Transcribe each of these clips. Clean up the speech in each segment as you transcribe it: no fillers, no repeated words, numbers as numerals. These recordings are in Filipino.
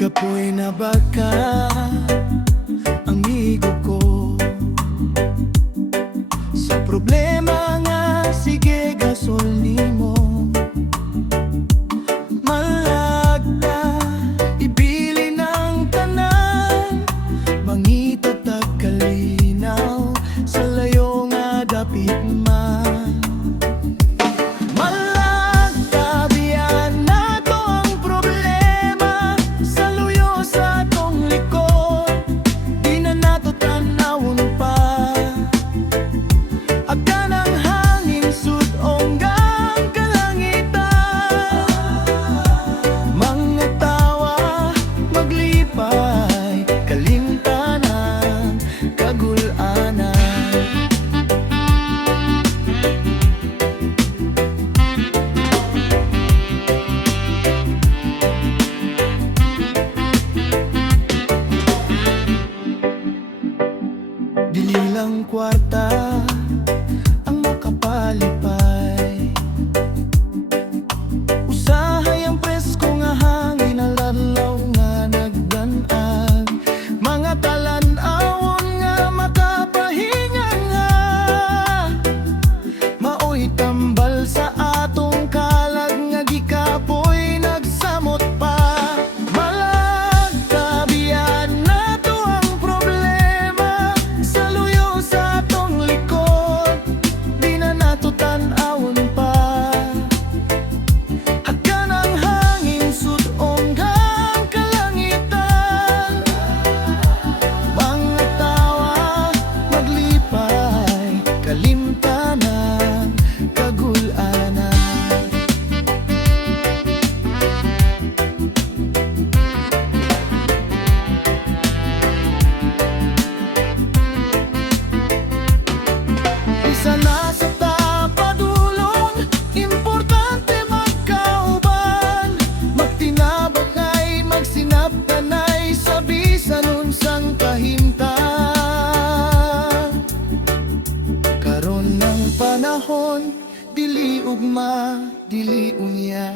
Kapoy na baka, amigo ko. Sa problema nga, sige gasol nimo. Malagta, ibili ng tanan, mangita tagkalinaw, sa layo nga dapit man. Malagta, biyan nato ang problema, sa luyo sa tong likod, di na nato tanawon pa. Agka ng hangin sudonggang kalangitan, mga tawa maglipay, kalimtanan, kagulanan. Dili lang kwarta ang makapalipay, usahay ang presko nga hangin, ang ladlaw nga nagdanag, mga talan-awon nga makapahinga nga, maoy tambal sa atong kalag nga gikapoy nagsamot pa. Malagta, biyan nato ang problema, sa luyo sa atong likod, di na nato tan-awon pa. Agka ng hangin sudonggang kalangitan, mga tawa maglipay, kalimtanan, kagulanan. Isa na sa tapadulong, importante magkauban, magtinabangay, magsinabtanay, sa bisan unsang kahimtang. Karon ng panahon, dili ugma, dili unya,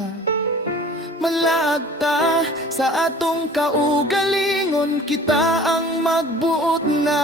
malagta sa atong kaugalingon, kita ang magbuot na.